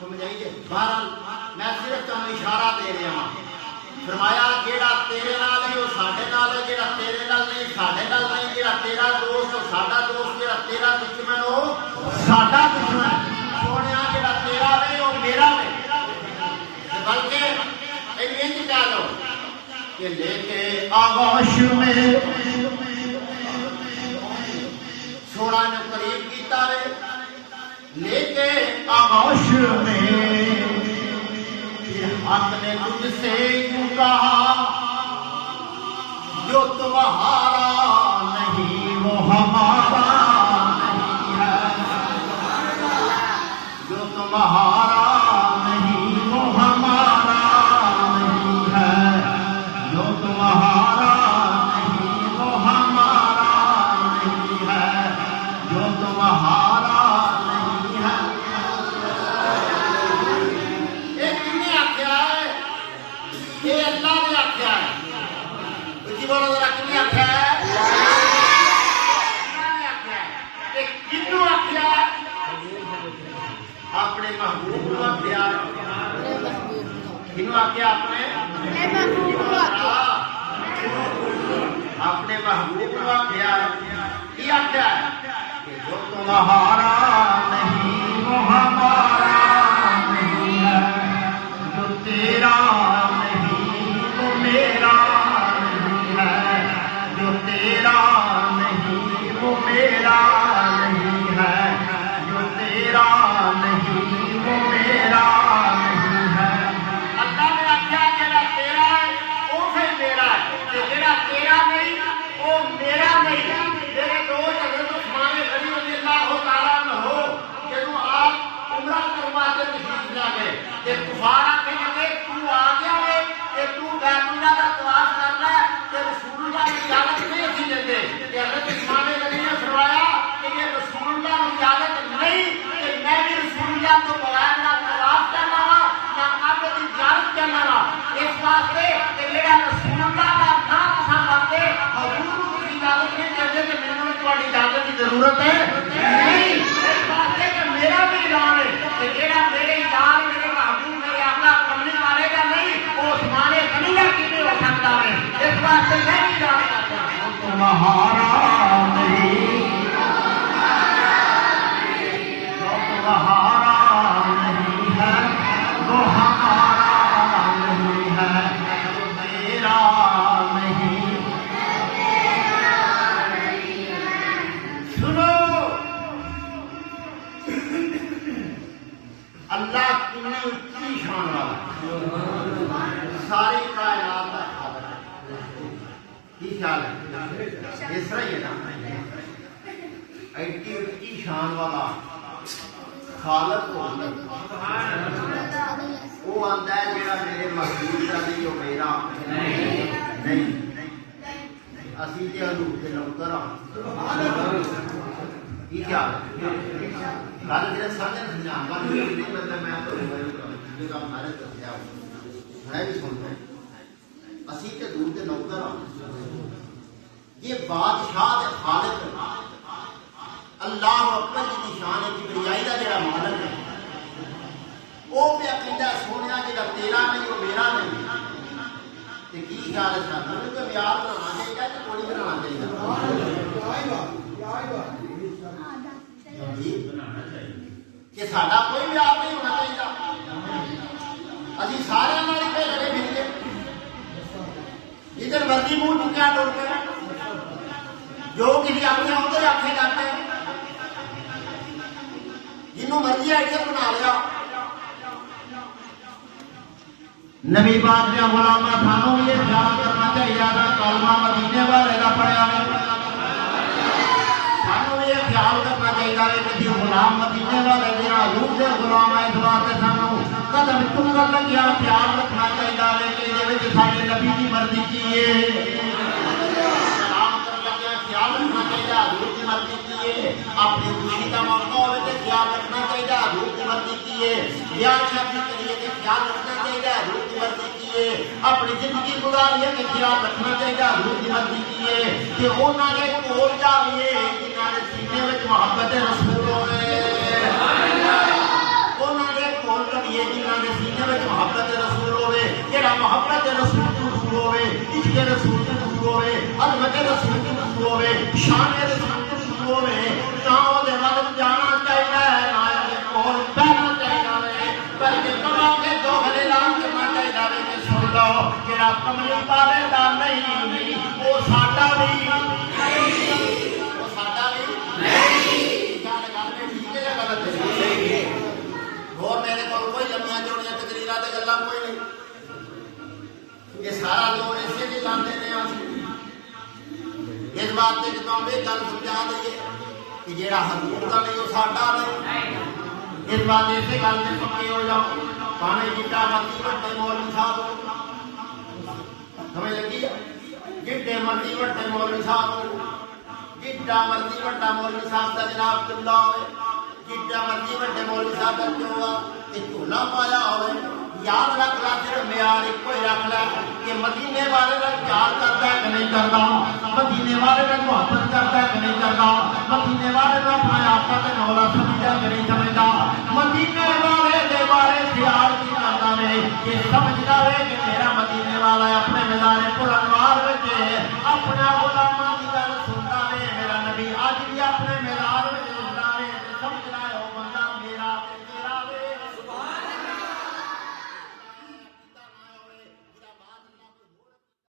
سمجھائیے. بہرحال میں صرف تمہیں اشارہ دے رہا ہوں. فرمایا جیڑا تیرے نال ہے وہ ساڈے نال ہے, جیڑا تیرے نال نہیں ساڈے نال نہیں, جیڑا تیرا دوست وہ ساڈا دوست, جیڑا تیرا دشمن وہ ساڈا دشمن. سونے جیڑا تیرا ہے وہ میرا ہے. بلکہ یہ کہہ لو کہ لے کے آغوش میں سونا نے قریب کیتا ہے, لے کے آغوش میں حق نے تجھ سے یوں کہا جو تمہارا نہیں وہ ہمارا نہیں ہے, جو تمہارا نہیں وہ ہمارا نہیں ہے, جو تمہارا نہیں وہ ہمارا نہیں ہے, جو تمہارا نہیں ہے. یہ اللہ نے آخیا ہے. اچھی بولو ذرا, کن نے آخیا ہے؟ اللہ نے آخیا ہے. کنوں آخیا ہے؟ اپنے محبوب کو آخیا. کنوں آخیا؟ اپنے محبوب کو آخیا. کی آخیا ہے کہ جو تمہارا نہیں وہ ہمارا نہیں ہے, جو تیرا میرا نہیں ہے, جو تیرا نہیں وہ میرا نہیں ہے, جو تیرا نہیں وہ میرا نہیں ہے. اللہ نے آخیا جڑا تیرا ہے وہ پھر میرا ہے, جڑا تیرا نہیں وہ میرا نہیں. میرے دوست حضرت عثمان غنی رضی اللہ تعالیٰ عنہ جدوں آپ عمرہ کروا کے تشریف لے گئے تے کفار آکھن لگے تو آ گیا ہے کہ تو بیت اللہ کا طواف کرنا ہے کہ رسول اللہ کی اجازت نہیں اسی دیتے. کہ حضرت عثمان غنی نے فرمایا کہ یہ رسول اللہ کی اجازت نہیں کہ میں بھی رسول اللہ کو بغیر نہ طواف کرنا وا نہ کعبے کی زیارت کرنا وا. اس واسطے کہ میرا رسول اللہ کا نام پسند آتے حضور کی اجازت نہیں دیتے کہ میں نے تمہاری اجازت کی ضرورت ہے نہیں. اس واسطے کہ میرا بھی اعلان ہے کہ جہاں میرے اعلان میرے محبوب میرے آقا کرنے والے کا نہیں وہ عثمان غنی کی ہو سکتا ہے. اس واسطے میں بھی اعلان کرتا ہوں تمہارا نہیں, جو تمہارا نہیں ہے وہ ہمارا نہیں ہے, جو تیرا نہیں. سنو اللہ کتنی اونچی شان والا, ساری کائنات کا خالق ہے. کی خیال ہے؟ اس طرح ہی ہے نا, ایڈی اونچی شان والا خالق وہ آتا ہے جڑا میرے محبوب کا نہیں وہ میرا نہیں. اسی تے حضور کے نوکر ہاں. کی خیال ہے؟ گل جی سمجھ سمجھا نہیں مطلب میں سارے دسیا میں بھی سنتا اسی تے دور کے نوکر ہاں. یہ بادشاہ خالق اللہ اکبر کی شان ہے. کبریائی کا جڑا مالک ہے وہ پہ کہندا سونے جڑا تیرا نہیں وہ میرا نہیں. تے کی خیال ہے سانوں کہ پیار بنانا چاہیے کہ کوڑی بنانا چاہیے کہ ساڈا کوئی پیار نہیں ہونا چاہیے. ابھی سارے لڑے پھر کے جدھر مرضی منہ چکیا ٹوٹ کے جو کسی اپنے ادھر آکھے جاتے ہیں, جنہوں مرضی آئیڈیا بنا لیا. نبی پاک کے غلام سانوں یہ خیال کرنا چاہیے کلمہ مدینے والے کا پڑھیا ہے. سانوں یہ خیال کرنا چاہیے کہ جی غلام مدینے والے دیا حضور کے غلام ہے. اس واسطے سانوں قدم چکر لگیا خیال رکھنا چاہیے کہ یہ سارے نبی کی مرضی کی ہے. خیال رکھنا چاہیے حضور کی مرضی کی ہے. اپنی خوشی کا موقع ہوئے تو خیال رکھنا چاہیے حضور کی مرضی کی ہے. بیاہ شادی کریے تو خیال رکھنا چاہیے حضور کی مرضی کی ہے. اپنی زندگی گزاریے تو خیال رکھنا چاہیے حضور کی مرضی کی ہے کہ انہوں نے کول جائیے جنہوں نے سینے میں محبت رسول ہوئے. جڑا محبت رسول تو دور ہوے، عشق رسول تو دور ہوے، عظمت رسول تو دور ہوے، شان رسول تو دور ہوے، نہ او دے ول جانا چاہیے، نہ دے کول بہنا چاہیے، بلکہ کما کے دو گلے لا کے من چاہیے کہ سن لو جڑا کملی والے دا نہیں وہ ساڈا بھی نہیں، وہ ساڈا بھی نہیں۔ گل کرنے ٹھیک ہے یا غلط ہے؟ اور میرے کو کوئی لمبیاں چوڑیاں تقریرات تے گلاں کوئی نہیں، یہ سارا دور اسے بھی لاندے نے اس بات سے جدوں یہ گل سمجھا دئیے کہ جیڑا حضور دا نہیں وہ ساڈا نہیں، اس بات اسی گل سے پکے ہو جاؤ، پانے جتنا مرضی وڈے مولوی صاحب سمجھ لگی ہے، جتنے مرضی وڈے مولوی صاحب، جتنا مرضی وڈا مولوی صاحب کا جناب چلا ہوئے، جتنا مرضی وڈے مولوی صاحب کا چولا کہ چولا پایا ہوئے، یاد رکھ لا صرف معیار ایک ہی رکھ لا کہ مدینے والے کا پیار کرتا ہے کہ نہیں کرتا، مدینے والے کا محبت کرتا ہے کہ نہیں کرتا، مدینے والے کا اپنا آقا تے مولا سمجھتا کہ نہیں سمجھتا، مدینے والے دے بارے خیال کی کرتا ہے یہ سمجھ